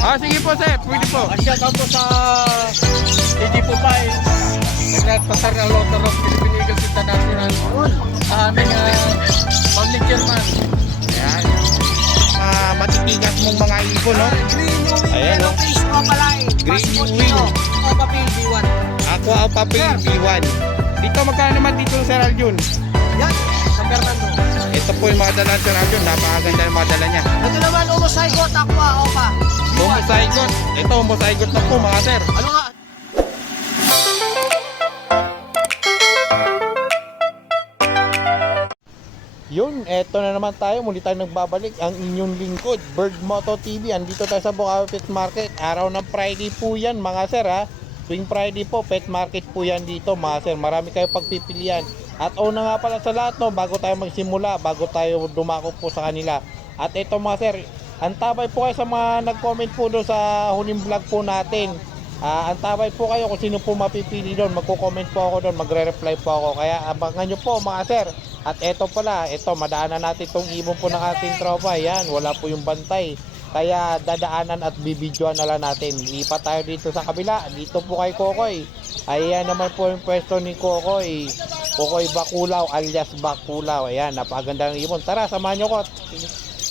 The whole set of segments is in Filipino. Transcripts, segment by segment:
Ah, sige po sir, pwede po. Ah, shout out po sa pa eh. Nagpapasar ng Lotto of Philippine Eagles International. Sa aming uh, public chairman. Ayan. Ah, matitigas mong mga ibon, no? Green Wing, Ayan, Yellow oh. Face, Opaline, Green Wing. Opa Pil, B1. Aqua o papel, B1. Dito, magkano naman dito Sir Aljun? Yan, sa Fernando. Ito po yung mga dala Sir Aljun. Napakaganda ng mga dala niya. Ito naman, Umosygot, Aqua, Opa. B1. Homozygote. Ito, homozygote na po mga sir. Ano nga? Yun, eto na naman tayo. Muli tayo nagbabalik. Ang inyong lingkod, Bird Moto TV. Andito tayo sa Bukawi Pet Market. Araw ng Friday po yan, mga sir ha. Tuwing Friday po, pet market po yan dito, mga sir. Marami kayo pagpipilian. At una nga pala sa lahat, no, bago tayo magsimula, bago tayo dumako po sa kanila. At ito mga sir, antabay po kayo sa mga nag-comment po doon sa huling vlog po natin. Ah, antabay po kayo kung sino po mapipili doon. Magko-comment po ako doon, magre-reply po ako. Kaya abangan nyo po mga sir. At eto pala, eto madaanan natin itong ibon po ng ating tropa. Yan, wala po yung bantay. Kaya dadaanan at bibidyoan na lang natin. Lipat tayo dito sa kabila. Dito po kay Kokoy. Ayan naman po yung pwesto ni Kokoy. Kokoy Bakulaw alias Bakulaw. Ayan, napakaganda ng ibon. Tara, samahan nyo ko.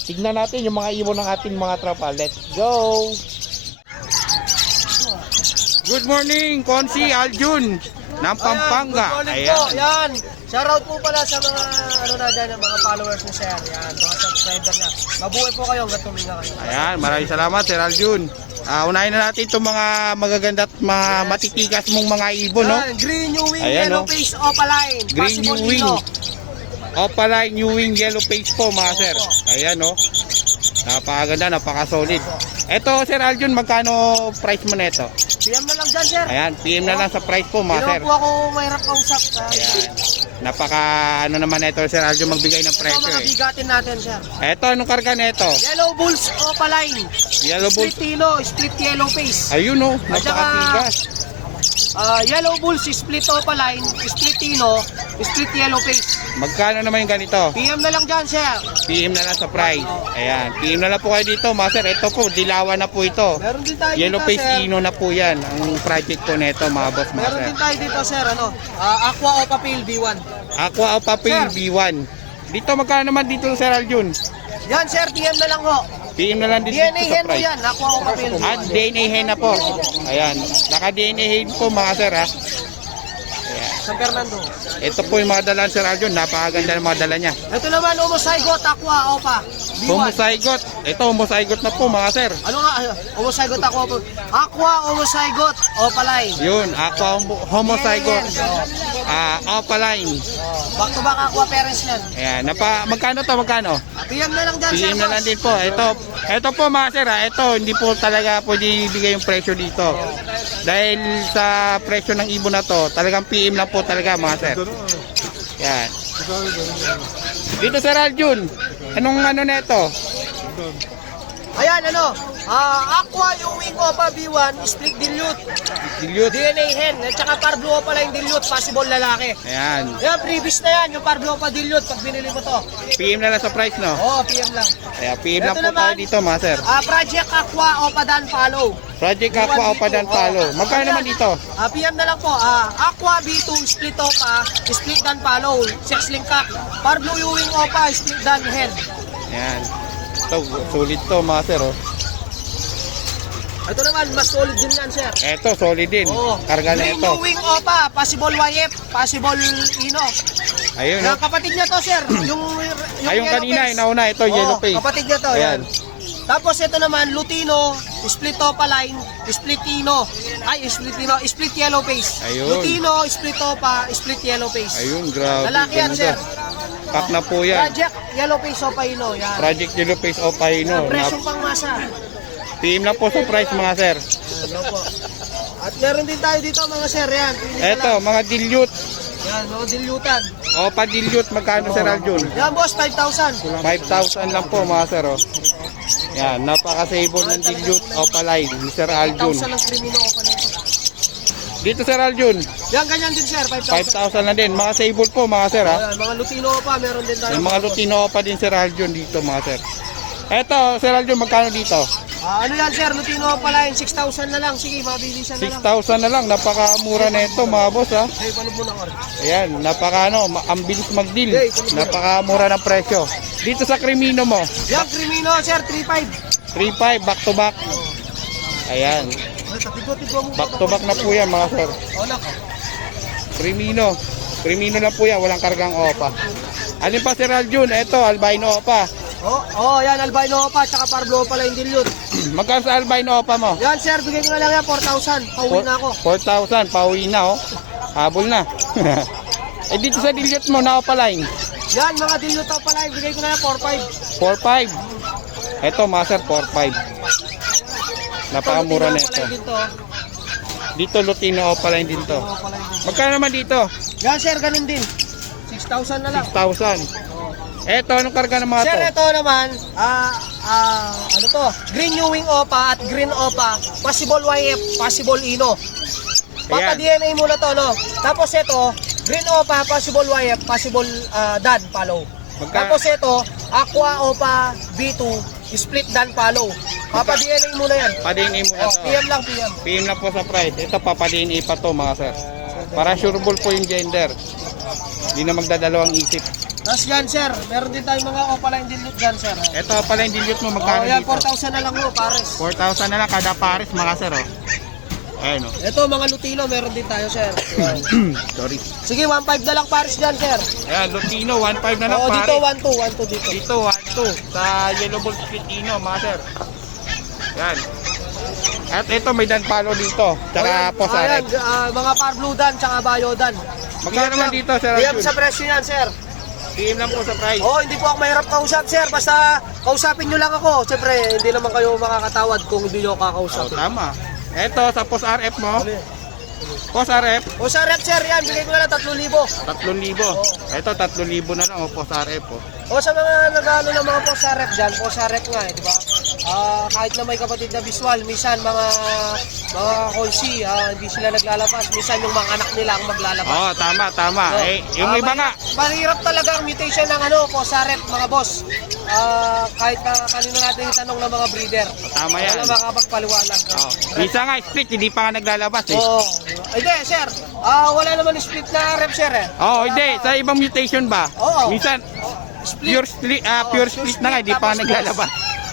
Tignan natin yung mga ibon ng ating mga tropa. Let's go! Good morning, Konsi Aljun ng Pampanga. Ayan, good morning po. Yan. Shoutout po pala sa mga ano na dyan, mga followers ni Sir. Yan, mga subscriber niya. Mabuhay po kayo hanggang tuminga kayo. Ayan, maraming salamat, Sir Aljun. Ah, unahin na natin itong mga magaganda at mga matitigas mong mga ibon, no? Green New Wing, Ayan, Yellow oh. Face, Opaline. Green New Wing. Nino. Opaline New Wing Yellow Face po, mga sir. Ayan, no? Napakaganda, napaka-solid. Ito, Sir Aljun, magkano price mo na ito? PM na lang dyan, Sir. Ayan, PM na lang sa price po, Hindi mga sir. naman po ako mahirap kausap. Sa Ayan. Napaka, ano naman ito, Sir Aljun, magbigay ng Ito presyo, mga eh. bigatin natin, Sir. Ito, anong karga na ito? Yellow Bulls, Opaline. Yellow Bulls. Split Tino, Split Yellow Face. Ayun? At saka- Napakatigas. Ah, Yellow Bulls, Split Opaline. Split Tino, Split Yellow Face. Magkano naman yung ganito? PM na lang dyan, Sir. PM na lang sa price. Ayan, PM na lang po kayo dito, Master. Ito po, dilawan na po ito. Meron din tayo Yellow dito, face Sir. ino na po yan. Ang project po nito, mga boss, Meron Master. din tayo dito, Sir. Ano? Ah, Aqua Opa Pale B1. Aqua o Papel Sir. B1. Dito, magkano naman dito, Sir Aljun? Yan, Sir. PM na lang ho. PM na lang dito, DNA sa hen mo price. yan. Opa Pale B1. At DNA hen na po. Ayan, naka-DNA hen po, mga sir, ha. Ayan. San Fernando. Ito po yung mga dala Sir Aljun. Napakaganda ng mga dala niya. Ito naman, Homozygote Aqua Opa. B1. Homozygote. Ito, homozygote na po, mga sir. Ano nga? ano? Homozygote Aqua Opa. Aqua Homozygote Opa Line. Yun, aqua homo- homozygote. Ah, opaline. Back to back Aqua parents yan. Ayan, napa, magkano to, magkano? PM na lang dyan, Sir. PM na lang din po. Ito, ito po mga sir, ha, ito hindi po talaga pwede ibigay yung presyo dito. Dahil sa presyo ng ibon na to, talagang PM lang po talaga mga sir. Yan. Dito Sir Aljun, anong ano neto? Ayan, ano? Ah, Aqua Ewing Opa B1, split dilute. Dilute. DNA hen, at saka Parblo Opa line dilute, possible lalaki. Ayan. Yan, previous na yan, yung Parblo Opa dilute, pag binili mo to. PM na lang sa price, no? Oo, oh, PM lang. Kaya PM lang Ito po naman. tayo dito mga sir. Ah, Project Aqua Opa Dan Follow. Project Aqua o Padan Palo. Magkano naman dito? Ah, PM na lang po. Ah, Aqua B2 split Opa, split Dan Follow, sex link cock. Parblo Ewing Opa, split Dan hen. Ayan. Ito, sulit to mga sir, oh. Ito naman, mas solid din yan, sir. Ito, solid din. Oo. Karga na Green ito. Ewing Opa, possible YF, possible Ino. Ayun, Yung oh. kapatid niya to, sir. Yung, yung Ayun kanina, face. nauna, ito, Oo, yellow face. Kapatid niya to, Ayan. yan. Tapos ito naman, Lutino, split Opa line, split Ino. Ay, split Ino, split yellow face. Ayun. Lutino, split Opa, split yellow face. Ayun, grabe. Lalaki yan, sir. Pack na po yan. Project Yellow Face Opa Ino, yan. Project Yellow Face o Yan, Paino. presyong pang masa. PM lang po sa price mga sir. Ano po. At meron din tayo dito mga sir, yan. Lang. mga dilute. Yan, mga dilutan. O pa dilute, magkano sir Aljun? Yan boss, 5,000. 5,000 lang po mga sir. Oh. Yan, napaka-sable ng dilute o palay ni Sir Aljun. 5,000 ang krimino Opa nito. Dito Sir Aljun, Yan, ganyan din sir, 5,000. 5,000 lang din. Mga sable po mga sir ha. Ayan, mga Lutino pa, meron din tayo. Yung mga lutino pa din Sir Aljun dito mga sir. Eto, Sir Aljun, magkano dito? Ah, ano yan, sir? Lutino pala yung 6,000 na lang. Sige, mabilisan na lang. 6,000 na lang. Napakamura na ito mga boss ha. Hey, paano mo na, or? Ayan, napaka ano, ma- ang bilis mag-deal. Napakamura ng presyo. Dito sa Crimino mo, Yan, Crimino, sir, 3,500. 3.5 back to back. Ayan. Back to back na po yan mga sir. Nako. Crimino. Crimino lang po yan, walang kargang opa. Alin pa si Raljun? Ito, albino opa. Oh, oh, yan, albino pa, tsaka parblo pala yung dilute. Magkano sa albino opa mo? Yan, sir, bigay ko na lang yan, 4,000. Pauwi na ako. 4,000, pauwi na oh. Habol na. eh dito sa dilute mo, na opa line. Yan, mga dilute pala, bigay ko na lang 4,500. 4.5. Ito, master, 4.5. Napakamura na ito. Dito. Dito, Lutino opa line din to. Magkano naman dito? Yan, sir, ganun din. 6,000 na lang. 6,000. Eto, anong karga ng mga Sir, to? ito naman, ah, ah, ano to, green new wing opa at green opa, possible YF, possible ino. Papa Ayan. DNA muna to, no? Tapos ito, green opa, possible YF, possible ah, dan follow. Magka- Tapos ito, aqua opa B2, split dan follow. Papa DNA muna yan. Padini mo na Oh, to. PM lang, PM. PM lang po sa price. Ito, papadini pa to mga sir. Para sureball po yung gender. Hindi na magdadalawang isip. Tapos yan, sir, meron din tayong mga opa line dilute dyan, sir. Ito yung dilute mo, Oh, magkano yan, dito? 4,000 na lang mo, pares. 4,000 na lang kada pares mga sir. Oh. Ayun oh. Ito, mga lutino, meron din tayo, sir. Sorry. Sige, 1.5 na lang pares dyan, sir. Ayan, Lutino, 1.5 na lang Oo, dito pares. 1-2, 1-2 dito. Dito, 1.2 sa Yellow Ball Spitino mga sir. Yan. At ito may dan palo dito. Tsaka Ayan, posarek. ayan, ah, mga par blue dan, tsaka bio dan. Magkano naman dito, Sir Diyan sa presyo yan, sir. PM lang po sa price. Oo, hindi po ako mahirap kausap, sir. Basta kausapin nyo lang ako. Siyempre, hindi naman kayo makakatawad kung hindi nyo ako Oh, kakausap. tama. Ito sa Post RF mo. Post RF, O sa rep, sir, yan. Bigay ko na lang 3,000. 3,000. Ito 3,000 na lang oh, Post RF oh. O sa mga nag-ano ng mga po sa rep dyan, po sa rep nga, eh, di ba? Ah, kahit na may kapatid na visual, minsan mga mga konsi, ah, hindi sila naglalabas. Minsan yung mga anak nila ang maglalabas. Oh, tama, tama. No. Eh, yung Ah, iba nga, mahirap- talaga ang mutation ng ano po sa rep mga boss. Ah, kahit na kanino natin itanong ng mga breeder. tama yan. Wala makapagpaliwanag. Oh. Minsan nga split, hindi pa nga naglalabas eh. Oo. Hindi, sir. Ah, wala naman split na rep, sir eh. Oh, hindi. Sa ibang mutation ba? Oo. Minsan, Split. pure split, ah, Oo, pure pure split na nga, hindi pa naglalabas.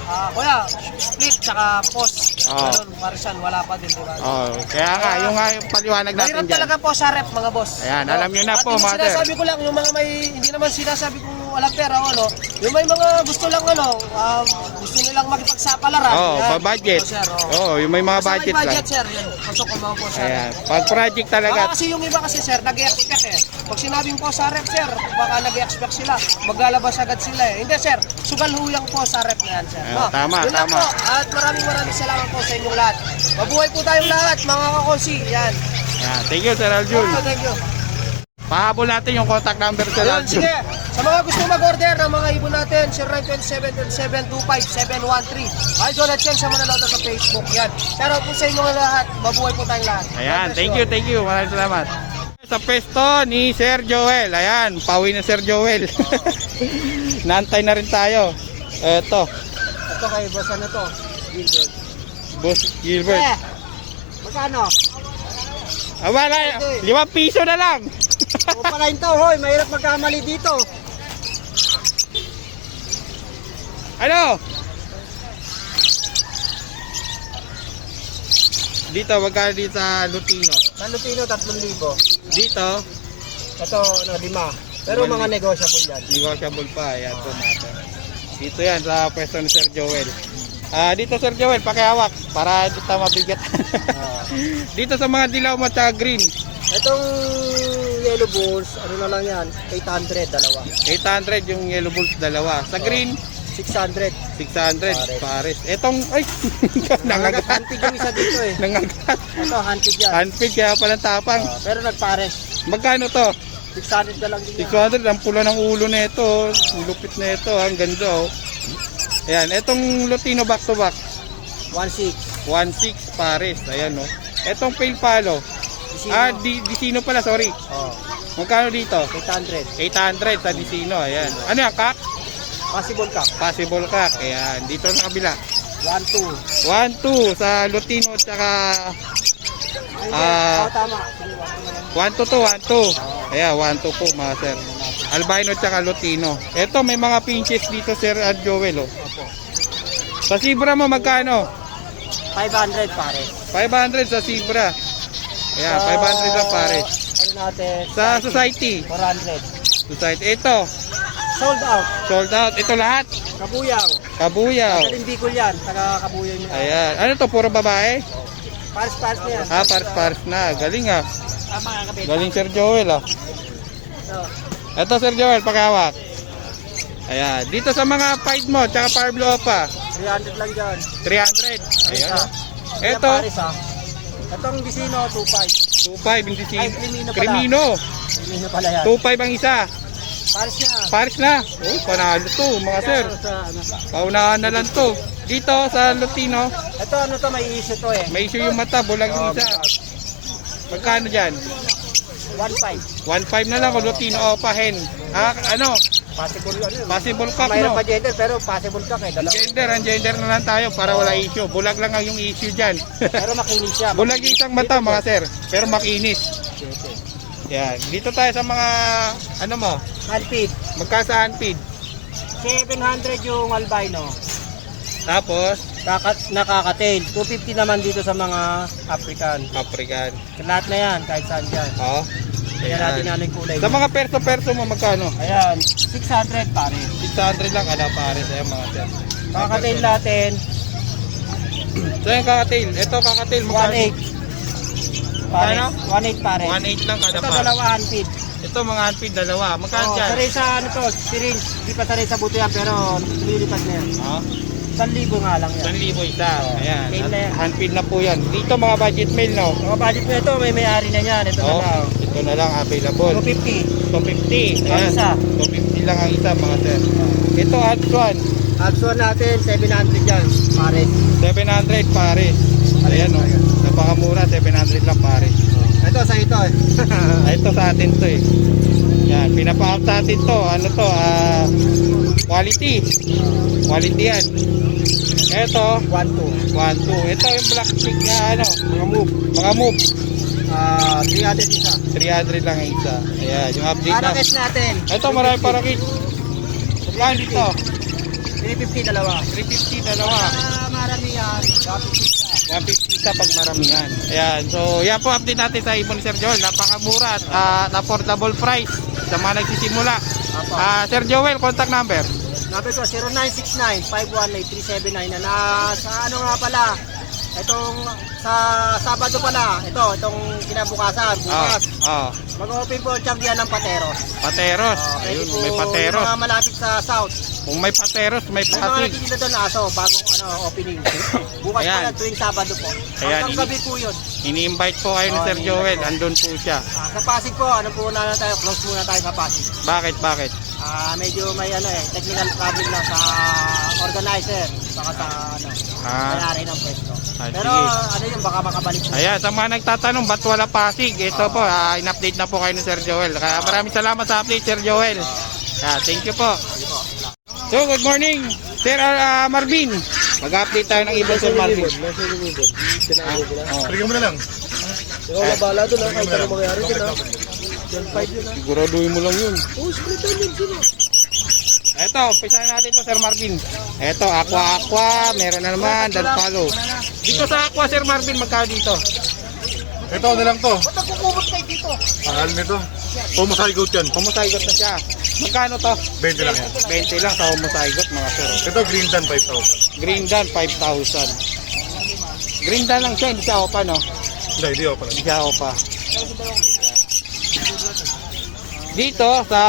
Ah, kuya, split tsaka post. Oo. Ganun, wala pa din, di ba? Oh, kaya nga, yung nga yung paliwanag natin Mahirap dyan. talaga po sa rep, mga boss. Ayan, alam nyo na At po, yung mother. sinasabi ko lang, yung mga may, hindi naman sinasabi kong walang pera ano, yung may mga gusto lang ano, um, gusto nilang makipagsapalaran. Oh, yan. ba-budget. Oo, sir, oo. Oh, yung may mga Basta budget may lang. budget, sir, yun. Pasok ko mga po, sir. Ayan. Pag project talaga, Baka kasi yung iba kasi sir, nag-expect eh. Pag sinabing po sa rep sir, baka nag-expect sila, maglalabas agad sila eh. Hindi sir, sugal huyang po sa rep na yan sir. Ayun, tama, Yun lang tama. po. At maraming maraming salamat po sa inyong lahat. Mabuhay po tayong lahat mga kakonsi. Yan. Ayan. Thank you, Sir Aljun. Oh, thank you. Pahabol natin yung contact number, Sir Ayun, sige. Sa mga gusto mag-order ng mga ibon natin, 0927-2725-713. Idol at yan sa Manaloto sa Facebook. Yan. Shoutout po sa inyong lahat. Mabuhay po tayong lahat. Ayan, thank you. thank you. Maraming salamat. Sa pesto ni Sir Joel. Ayan, pauwi na Sir Joel. Nantay na rin tayo. Eto, Ito kay boss ano to? Gilbert. Boss Gilbert. Eh, magkano? Abala, limang piso na lang. O pala ito, hoy, mahirap magkamali dito. Ano? Dito, magkano dito sa Lutino? Sa Lupino, 3,000. Dito, Ito, ano, lima. Pero mga negotiable yan. negotiable pa. Ayan po natin. Dito yan sa pwesto ni Sir Joel. Ah, dito Sir Joel, pakihawak para tayo mabigat. dito sa mga dilaw mo at green, Itong yellow bulls, ano na lang yan, 800, dalawa. 800 yung yellow bulls dalawa. Sa green, 600. 600 pares. Etong ay Nangagat, hunted yung isa dito eh. Nangagat. Ito, hunted yan. Handpid kaya pala tapang. Ah, pero nagpares. Magkano to? 600 na lang din yan. 600 ang pula ng ulo nito. Ang lupit nito, ang ganda oh. Ayan, etong Lutino back to back. 1.6. 1.6 pares. Ayan oh. Etong pale palo. Isino. Ah, di, Dicino pala, sorry. Oh, Magkano dito? 800. 800 sa Dicino, ayan. Ano yan, kak? Possible ka. Possible kak. Ayan, dito sa kabila. 1, 2. 1, 2 sa Lutino at saka Ah. oh, tama. 1 to 2, 1 to. Ayan, 1 to po mga sir. Albino at saka Lutino. Ito, may mga pinches dito sir at Joel. Oh. Sa Sibra mo magkano? 500 pare. 500 sa Sibra. Ayan, 500 lang pare. Ano natin? Sa Society. 400. Society. Ito, Sold out. sold out. Ito lahat. Kabuyang. Kabuyaw. Galing Bicol yan. Taga Kabuyang yun. Ayan. Ano to? Puro babae? Pares-pares na yan. Ah, pars-pars na. Galing ah. Tama ka kapit. Galing Sir Joel ah. Ito Sir Joel, pakawak. Ayan. Dito sa mga fight mo, tsaka Parblo pa. 300 lang dyan. 300. Ayan. Ito. Pares ha. Itong Vicino, 2.5. 2.5 hindi si Ay, Crimino pala. Crimino. Vicino pala yan. 2.5 ang isa. Pares niya. Paris na. Oh, panalo to mga sir. Sa, ano. Paunahan na lang to. Dito sa Lutino, Ito ano to, may issue to eh. may issue yung mata, bulag yung isa. Magkano dyan? 1.5. 1.5 na lang kung Lutino o pahen. Ah, ano? Possible ano yun. Possible cock, Mayroon no? pa gender pero possible ka kay dalawa. Gender, ang gender na lang tayo para wala issue. Bulag lang ang yung issue dyan. Pero makinis siya. Bulag yung isang mata mga sir, pero makinis. Yan. Dito tayo sa mga, ano mo, Handpid. magkasaan feed. 700 yung albino. Tapos, Kakat, nakakatail. 250 naman dito sa mga African. African. Lahat na yan, kahit saan dyan. Oh. Kaya natin ano yung kulay. Sa mga perso-perso mo magkano? Ayan, 600 pare. 600 lang kada pare sa mga sir. Kakatail natin, So yung kakatail, ito kakatail magkano? 1.8. Pare, Ano? 1.8 pare. 1.8 lang kada Ito pare. dalawa handpid. Ito mga handpid dalawa. Magkano Oh, dyan? saray sa ano to, syringe. Hindi pa saray sa buto yan, pero lilipat na yan. Oh, 1,000 nga lang yan. 1,000 isa. Ayan. Mail na yan. Na po yan. Dito mga budget mail no. Mga budget mo ito, may may-ari na yan. Ito Oh, na lang. ito na lang available. 250. 250. Ang Ayan. isa. 250 lang ang isa mga sir. Ito Adson, Absuan natin, 700 yan. Pare. 700 pare. Ayan o. Napakamura, 700 lang pare. Ito sa ito eh. Ah, ito sa atin to eh. Yan, sa atin to. Ano to? Ah, quality. Quality yan. Ito, 1, 2. 1, 2. Ito yung black chick na ano, Mga move. mga move. Ah, 300 isa. 300 lang ang isa. Ayan, yung update na. Parakes natin. Ito marami para kit. Magkano dito? 350 dalawa. 350 dalawa. Ah, marami yan. 150 isa. 150 isa pag maramihan. Ayan, so yan po update natin sa Ibon Sir Joel. Napakamura at ah, affordable price sa mga nagsisimula. Ah, Sir Joel, contact number. Number ko, 0969-518-3799 na na sa ano nga pala, itong sa Sabado pala, ito, itong kinabukasan, Ah, bukas, ah, mag-open po ang champion ng Pateros. pateros. Ah, pwede Ayun, po may yung pateros. mga malapit sa South. Kung may pateros, may May mga pasig. nagtitinda doon na aso, bagong ano, opening. Bukas Ayan. yan, tuwing Sabado po. Ayan, Hanggang ini- gabi po yun. Ini-invite po kayo ni Oh, Sir Joel. Andun po siya. Ah, sa Pasig po, ano po na tayo, close muna tayo sa Pasig. Bakit, bakit? Ah, medyo may ano eh, technical problem lang sa organizer, saka sa ano, Ah, mayari ng pwesto. Ah, Pero sige. ano yun, baka makabalik po. Ayan, sa mga nagtatanong, ba't wala pasig? Ito po, ah, in-update na po kayo ni Sir Joel. Kaya maraming salamat sa update, Sir Joel. Ah, thank you po. So, good morning, Sir ah, Marvin. Mag-update tayo ng ibon, Sir Marvin. Ah, oh. Mo na lang. Yung wala bala doon, ah, kahit ano mangyari doon. ah. Yan, five yun ah. Siguraduhin mo lang yun. Oh, split time yun, sino? Eto, umpisahan natin to Sir Marvin. Eto, Aqua Aqua, meron na naman, dan follow. Dito sa Aqua, Sir Marvin, magkano dito? Ito na lang to. Ba't nagkukumot kayo dito? Pangalan nito. Homozygote yan. Homozygote na siya. Magkano to? 20 lang yan. 20 lang sa homozygote, mga sir. Ito green tan 5,000. Green Dan, 5,000. Green Dan lang siya, hindi siya opa, no? Hindi, hindi pala. Hindi siya opa. Dito, sa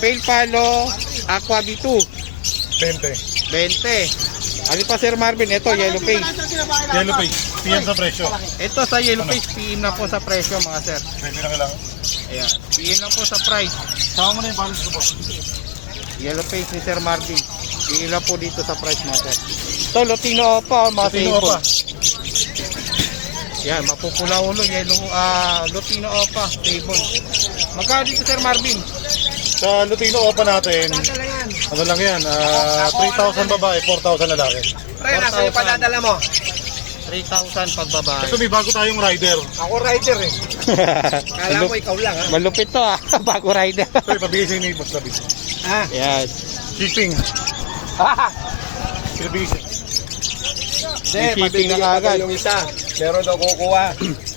Pale Palo, Aqua B2, 20. 20. Ano pa Sir Marvin? Ito, yellow face. Yellow page. PM sa presyo. Ito sa yellow face, PM na po sa presyo mga sir. 20 lang lang. Ayan, PM na po sa price. Sama mo na yung balance ko po. Yellow face ni Sir Marvin. PM na po dito sa price mga sir. Ito, Lutino Opa, mga Lutino. Opa. Yan, mapupula ulo, yellow, ah, Lutino Opa, table. Magkano dito Sir Marvin? Sa Lutino Opa natin, ano lang yan, ah 3,000 babae, 4,000 lalaki. Pre, nasa yung padadala mo? 3,000 pag babae. Ito may bago tayong rider. Ako rider eh. Kala mo ikaw lang ha? Malupit to ah, bago rider. Ito, ipabigay sa inyo yung box sabi. Ah. yes. Shipping. Pinabigay sa Hindi, Shipping na agad. yung isa. Meron daw kukuha.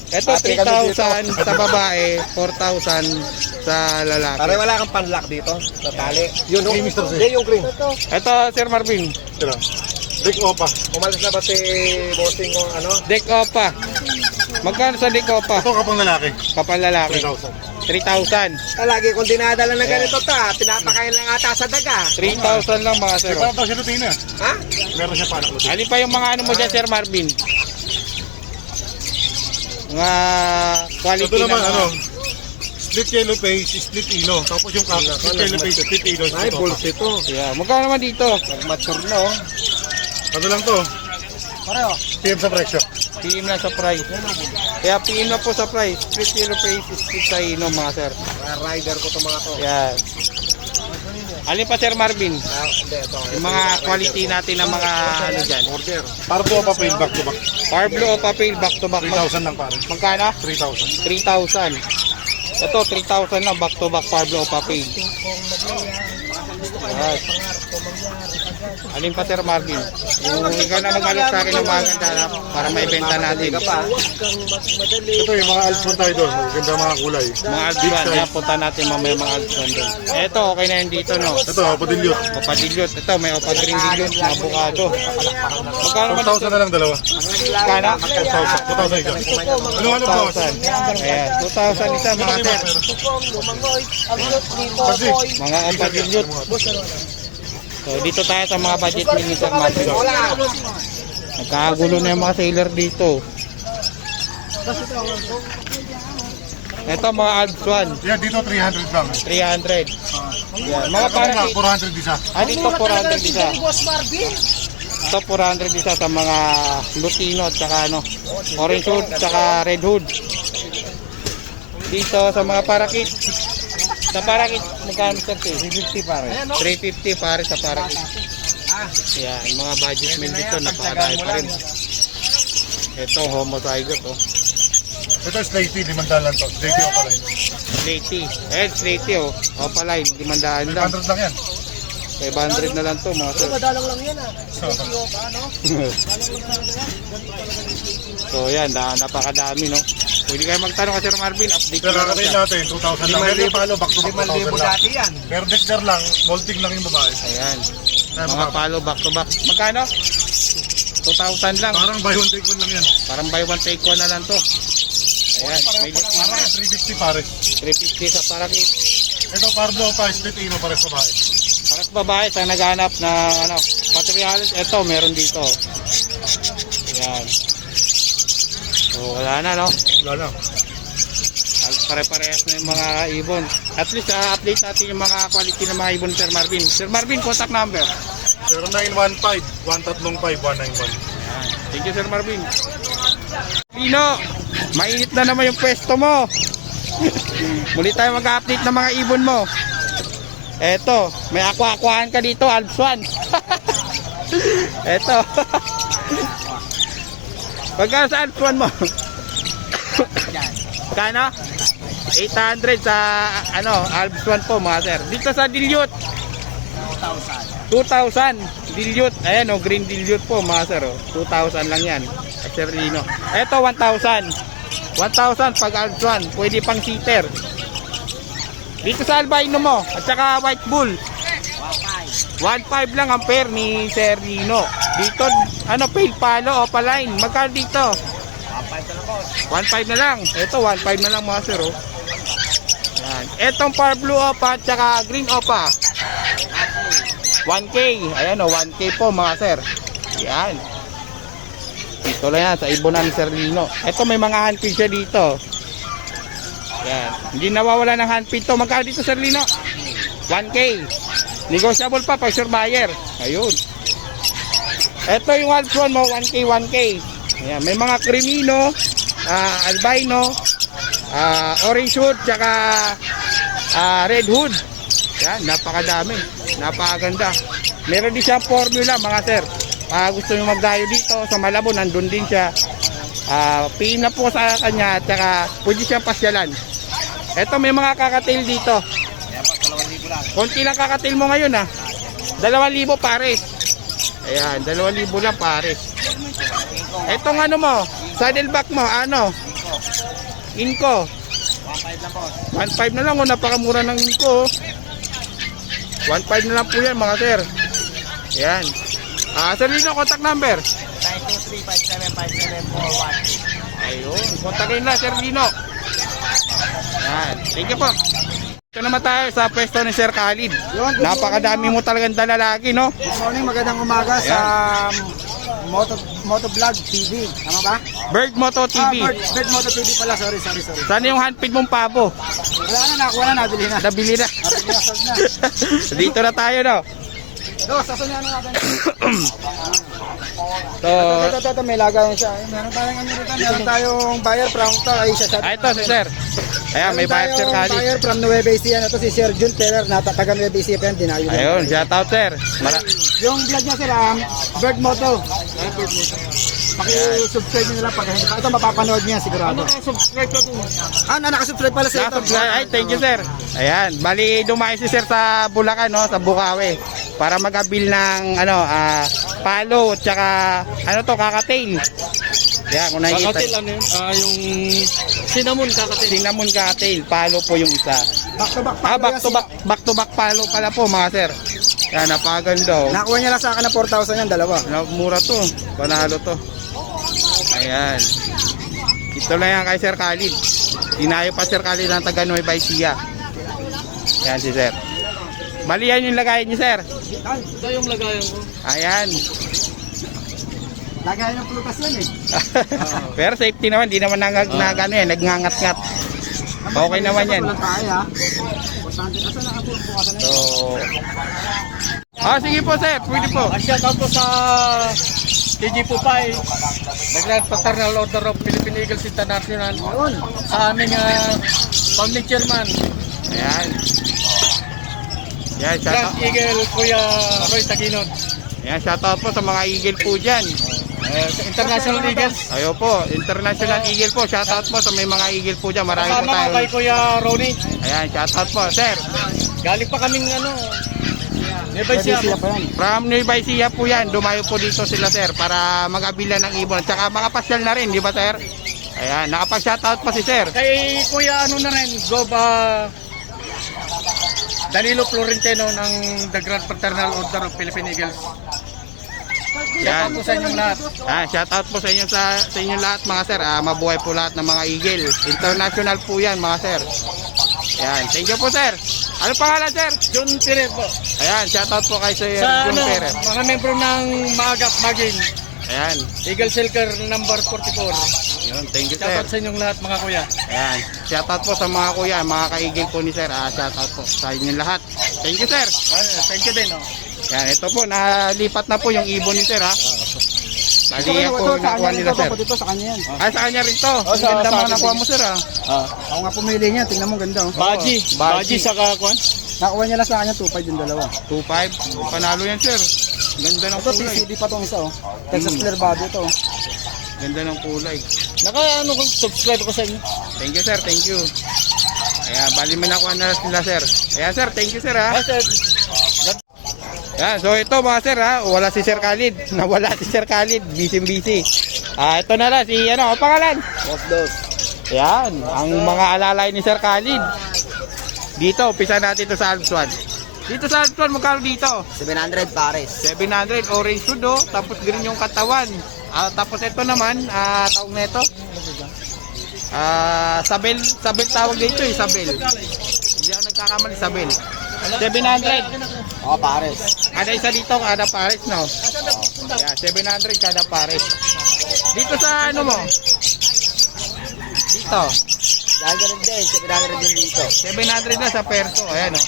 Ito Ate kami 3,000 sa babae, 4,000 sa lalaki. Pare wala kang panlock dito sa tali. Yun Hey, Mr. Z. Hindi, yung green. Ito Sir Marvin, Ito lang. Brick Opa. Umalis na ba si bossing mo ano? Deck Opa. Magkano sa Deck Opa? Ito kapang lalaki. Kapal lalaki. 3,000. 3,000. Talagi kung dinadala na ganito ta, pinapakain lang ata sa daga. 3,000 lang mga sir. Panak daw siya lutina. Ha? Meron siya panak lutina. Ano pa yung mga ano mo dyan Sir Marvin? Mga quality Ito naman na ano, split yellow face, split ino. Tapos yung cap, split yellow face, split ino, Ay, bulls ito. Yeah, magkano naman dito? Nag-mature na oh. Ano lang to? Pareho. PM sa presyo. PM na sa price. Kaya PM na po sa price. Split yellow face, split sa ino mga sir. Mga rider ko to mga to. Yan. Alin pa Sir Marvin? Ah. Yung mga quality natin ng mga ano dyan. Order. Para po pa paid back to back. Parblo o papel back to back. Mag- 3,000 lang pare. magkano? 3,000. 3,000. Ito, 3,000 lang back to back Parblo o papel. Yes. Alin pa Sir Marvin? Yung ikaw na mag-alok sa akin ng mga ganda na para maibenta natin. Ito yung mga alphon tayo doon. Maganda mga kulay. Mga yan, punta natin mamaya mga Alpsan doon. Ito, okay na yun dito, no? Ito, padilyot. Opadilyot. Ito, may opadring dilyot na avocado. Magkano naman 4,000 na lang dalawa. Kana? 4,000. 4,000 isa. Ano ano? 2,000. Ayan, 2,000 isa mga sir. Kasi, Mga opadilute. So, dito tayo sa mga budget ni Sir Martin. Wala. Nagkakagulo na yung mga sailor dito. Ito mga 1, yan dito 300 lang. 300. Yan, mga Ito para nga, 400 isa. Ah, dito 400 isa. Ito 400 isa sa mga Lutino at saka ano, Orange Hood at saka Red Hood. Dito sa mga parakit. Sa parakit, magkano sir? 350 pare. 350 pare sa parakit. Yan, mga budget meal dito, napakarami pa rin. Ito, Homo Tiger to. Ito slaty, limandaan lang to. Slaty o pala yun. Slaty. Eh, Slaty oh. Opaline, 500 lang. 500 lang yan. 500 na lang to mga sir. Madalang lang yan ah. so yan, na, napakadami no. Pwede kayo magtanong kay Sir Marvin, update Pero lang kakatayin siya. natin, 2,000 lang. Pero yung palo, back to back 5,000 2,000 lang. dati yan. Pero dexter lang, molting lang yung babae. Ayan, Kaya mga palo back to back. Magkano? 2,000 lang. parang buy one take one lang yan. Parang buy one take one na lang to. Ayan, may Parang 350 pare. 350 sa parakit. Ito Pablo pa, split ino pares babae. Paras babae sa naghanap na ano, patrialis, eto meron dito. Ayan. So wala na no. Wala na. Pare-parehas na yung mga ibon. At least uh, update natin yung mga quality ng mga ibon Sir Marvin. Sir Marvin, contact number. 0915 135 191. Ayan. Thank you Sir Marvin. Pino, mainit na naman yung pwesto mo. Muli tayo mag-update ng mga ibon mo. Eto, may aqua-aquahan ka dito, Alpswan. Eto. Pagka sa Alpswan mo? Kano? 800 sa ano, Alps 1 po mga sir. Dito sa Dilute. 2,000. Dilute. Ayan oh, green dilute po mga sir. Oh. 2,000 lang yan. Sir Lino. Ito 1,000. 1,000 pag Alps 1. Pwede pang seater. Dito sa albino mo. At saka white bull. 1.5 lang ang pair ni Sir Lino. Dito, ano, pale palo, opaline. Magkano dito? 1.5 na lang. Ito, 1.5 na lang mga sir, oh. Yan. Etong par blue opa at saka green opa. 1K. Ayan, oh, 1K po mga sir. Yan. Dito lang yan, sa ibonan ni Sir Lino. Ito, may mga handpin siya dito. Yan. Hindi nawawala ng handpin to. Magkano dito, Sir Lino? 1K. Negotiable pa pag sure buyer. Ayun. Ito yung Alps 1 mo, 1K, 1K. Ayan, may mga crimino, ah, albino, ah, orange hood, tsaka ah, red hood. Yan, napakadami. Napakaganda. Meron din siyang formula mga sir. ah, gusto nyo magdayo dito sa Malabo, nandun din siya. Ah, pin na po sa kanya at saka pwede siyang pasyalan. Ito may mga kakatail dito. Konti lang kakatail mo ngayon. Dalawang libo pares. Ayan, dalawang libo lang pares. Etong ano mo, saddleback mo, ano? Inko. 1.5 na lang, oh, napakamura ng Inko. oh. 1.5 na lang po yan mga sir. Ayan. Ah, Sir Lino, contact number. 923-575-7413. Ayun, kontakin na Sir Lino. Ayan, thank you po. Ito naman tayo sa pwesto ni Sir Khalid. Napakadami mo talagang dala lagi, no? Good morning, magandang umaga sa Moto Moto Vlog TV. Tama ba? Bird Moto TV. Ah, Bird, Bird Moto TV pala. Sorry, sorry, sorry. Sana yung handpid mong pabo? Wala na, nakuha na, nabili na. Nabili na. Nabili na, sold na. Dito na tayo, no? Do, sasunyan na natin. So, Ito, ito, ito, may lagayan siya. Meron tayong ano rito, meron tayong buyer from to, ay siya ah, ito si Sir. Ayan, may bayad Sir Khalid. buyer from Nueva Ecija. Ito si Sir Jun Teller, na taga Nueva Ecija pa yan, dinayo. Ayun, shout out Sir. Mara Yung vlog niya sir, um, Bird Moto. Paki-subscribe nyo nila pag hindi pa. Ito mapapanood niya sigurado. subscribe ka dun. Ah, na, nakasubscribe pala sa ito. Nakasubscribe. Ay, thank you, sir. Ayan, bali dumayo si sir sa Bulacan, no, sa Bukawi para mag-abil ng ano, ah, palo at saka ano to, kakatail. Yan, kung nakikita. Kakatil ano yun? Ah, yung cinnamon kakatil. Cinnamon kakatail, palo po yung isa. Back to back. Ah, back to back, back to back palo pala po mga sir. Yan, napakaganda. oh. Nakuha niya lang sa akin ng 4,000 yan, dalawa. Na- Mura to, panalo to. Ayan. Ito lang yan kay Sir Khalid. Dinayo pa Sir Khalid ng taga Nueva Ecija. Yan si Sir. Mali yan yung lagayan niyo Sir. Ito yung lagayan ko. Ayan. Lagay ng pulutas yan eh. Pero safety naman, di naman nag, nag ano yan, nagngangat-ngat. Okay naman yan. Na. So, Ah, sige po sir, pwede po. Ah, shout out po sa TG Pupay. Nag-Grand Paternal Order of Philippine Eagles International. Sa aming uh, family chairman, Ayan. Yan, shout Grand out. Eagle Kuya Roy Taginod. Yan, shout out po sa mga eagle po dyan. Eh, sa International Eagles. Ayo po, International Eagle po. Shout out po sa may mga eagle po dyan. Marami po tayo. kay Kuya Ronnie. Ayan, shout out po. Sir, Galing pa kaming ano, Nebay siya. Sila pa yan. from Nueva Ecija po yan. Dumayo po dito sila sir para mag-abilan ng ibon. At saka makapasyal na rin, di ba sir? Ayan, nakapag-shout out pa si sir. Kay Kuya ano na rin, Goba Danilo Florentino ng The Grand Fraternal Order of Philippine Eagles. Yan. Shout out po sa inyong lahat. Ah, shout out po sa inyo sa, sa inyo lahat mga sir. Ah, mabuhay po lahat ng mga eagle. International po yan mga sir. Ayan, thank you po sir. Ano pangalan sir? John Perez po. Ayan, shout out po kay Sir Sa John ano, Perez. mga membro ng Maagap Maging, Ayan, Eagle Silker number 44. yun, thank you Shout sir. out sa inyong lahat mga kuya. Ayan, shoutout po sa mga kuya, mga kaigil po ni sir. Ah, shoutout po sa inyo lahat. Thank you sir. Ah, Thank you din. Oh. Yan, ito po, nalipat na po yung ibon ni sir ha. Bali yan po nakuha nila sir. Dito sa kanya yan. Ah, sa kanya rin to. Oh, Ang sa- ganda sa mga akin nakuha mo sir ha. Ako nga pumili niya. Tingnan mo ganda oh. Baji. Baji. Baji sa kakuan. Nakuha niya lang sa kanya 2.5 yung dalawa. 2.5, panalo yan sir. Ganda ng Ito kulay. TCD pa tong isa oh. Texas. Clear Body to. oh. Ganda ng kulay. Naka ano ko subscribe ko sa inyo. Thank you sir, thank you. Ayan, bali may nakuha na sila sir. Ayan sir, thank you sir ha. Ah, sir. Yan, so ito mga sir ha, wala si Sir Khalid. Nawala si Sir Khalid, busy busy. Ah, ito na lang si ano, ang pangalan? Boss Dos. Yan, ang mga alalay ni Sir Khalid. Dito, umpisa natin ito sa Alps 1. Dito sa Alps 1, magkano dito? 700 pares. 700, orange food oh, tapos green yung katawan. Ah, tapos ito naman, ah, tawag na ito. Ah, sabel, sabel tawag dito eh, sabel. Hindi ako nagkakamali, sabel. 700. Oh, pares. Kada isa dito, kada pares, no? Yeah, 700 kada pares. Dito sa ano mo? Dito. Ganun din, 700 din dito. 700 na sa perso. Ayan, o.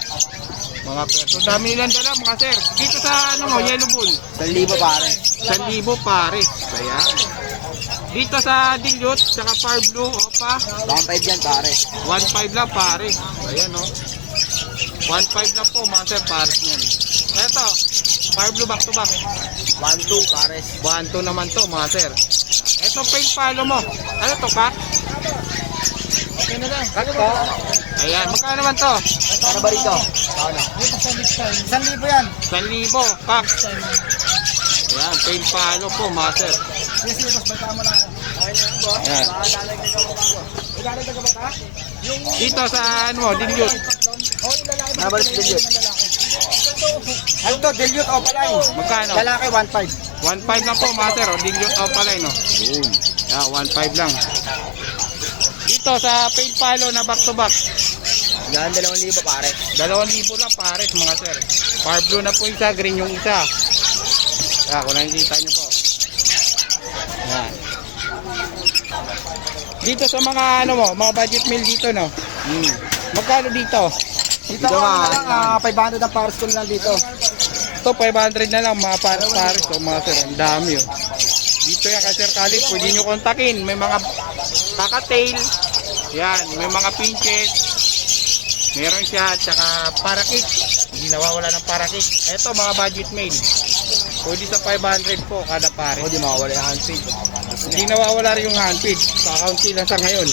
Mga perso. Dami lang dala, mga sir. Dito sa ano mo, yellow bull. 1,000 pares. 1,000 pares. Ayan. Dito sa dilute, saka far blue, opa. 1,500 yan pares. 1.5 lang pares. Ayan, o. 1.5 lang po, mga sir, pares niyan. Ito, far blue back to back. 1-2 pares. 1-2 naman to mga sir. Ito pale palo mo. Ano to ka? Na lang. Kakto. Ayan, magkano naman to? Ano ba rito? Ano? Isang libo yan. 1,000 kak. Ayan, pale palo po mga sir. Yes, yes, boss. Bata mo lang. Ayan. Idadagdag ka ba ta? Dito sa ano mo, dilute. Nabalik yun. Ano to? Dilute o palay? Magkano? Lalaki 1.5. 1.5 lang po mga sir. O, dilute o pala no. Yun. Yeah, 1.5 lang. Dito sa pale palo na back to back. Yan, 2,000 pare. 2,000 lang pares mga sir. Far blue na po isa, green yung isa. Kaya kung nakikita nyo po. Yan. Dito sa mga ano mo, mga budget meal dito no. Hmm. Magkano dito? Dito lang, ah, 500 ang pares ko lang dito. Ito 500 na lang mga pares pares o mga sir. Ang dami oh. Dito yan kay Sir Khalid, pwede nyo kontakin. May mga kakatail. Yan, may mga pinches. Meron siya, tsaka parakit. Hindi nawawala ng parakit. Ito mga budget meal. Pwede sa 500 po kada pare. O, di mawawala yung handfeed. Hindi nawawala rin yung handfeed. Kakaunti lang sa ngayon.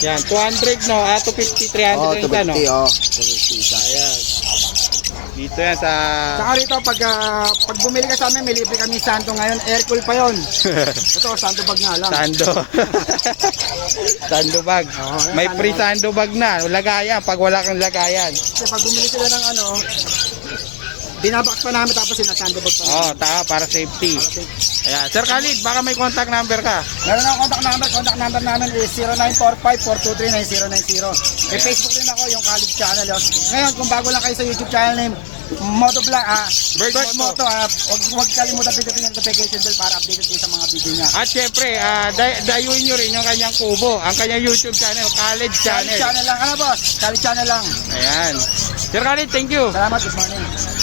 Yan, 200 no, ah, 250, 300 Oh, rin isa no. oh. 250 isa. Ayan. Dito yan sa... Saka rito, pag, ah, pag bumili ka sa amin, may libre kami santo ngayon. Air cool pa yon. Ito, santo bag nga lang. Sando. sando bag. Yan, May free sando bag na. Lagayan pag wala kang lagayan. Kasi pag bumili sila ng ano, binabox pa namin tapos sinasando bag pa. Oo, tama para safety. Ayan. Sir Khalid, baka may contact number ka. Meron akong contact number. Contact number namin is 0945-423-9090. May Facebook din ako, yung college channel. Yun. Ngayon, kung bago lang kayo sa YouTube channel name, Motovlog, ah, Bird Bird Moto. Moto, ah, huwag, huwag kalimutan pindutin yung notification bell para updated kayo sa mga video niya. At syempre, ah, day- dayuin nyo rin yung kanyang kubo. Ang kanyang YouTube channel, College Channel. channel lang. Ano boss? College channel lang. Ayan. Sir Khalid, thank you. Salamat, good morning.